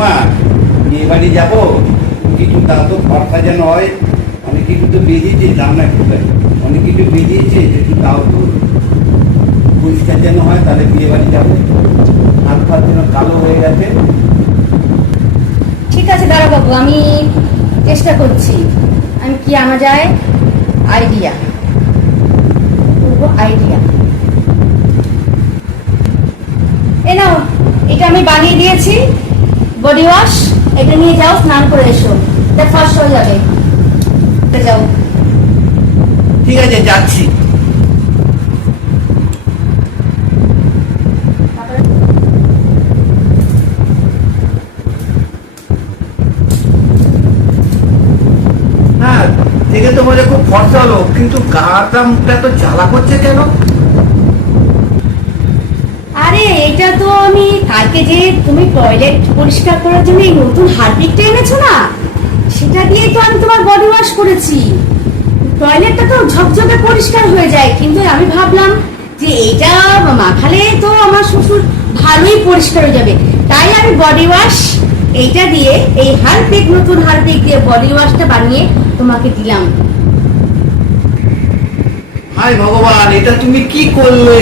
মা বিয়ে বাড়ি যাবো, কিছু দাও তো, খরচা যেন হয়। অনেক কিছু তো বেরিয়েছে, দাম না একটু অনেক কিছু বেরিয়েছে, একটু দাও তো, পরিষ্কার যেন হয়, তাহলে বিয়ে বাড়ি যাবো। হাত ফাত যেন কালো হয়ে গেছে। ঠিক আছে দাঁড়া বাবু, আমি চেষ্টা করছি। আমি কি আনা যায় আইডিয়া, আইডিয়া। এ নাও, এটা আমি বানিয়ে দিয়েছি বডি ওয়াশ। এটা নিয়ে যাও, স্নান করে এসো, এটা ফার্স্ট হয়ে যাবে। যাও। ঠিক আছে, যাচ্ছি। হ্যাঁ, দেখে তো মনে খুব ফর্সা হলো, কিন্তু গাটা মুখটা তো জ্বালা করছে কেন? আরে এটা তো আমি কালকে যে তুমি টয়লেট পরিষ্কার করার জন্য এই নতুন হারপিকটা এনেছো না, সেটা দিয়ে তো আমি তোমার বডি ওয়াশ করেছি। টয়লেটটা তো ঝকঝকে পরিষ্কার হয়ে যায়, কিন্তু আমি ভাবলাম যে এইটা মাখালে তো আমার শ্বশুর ভালোই পরিষ্কার হয়ে যাবে, তাই আমি বডি ওয়াশ এইটা দিয়ে, এই হারপিক, নতুন হারপিক দিয়ে বডি ওয়াশটা বানিয়ে তোমাকে দিলাম। হায় ভগবান, এটা তুমি কি করলে?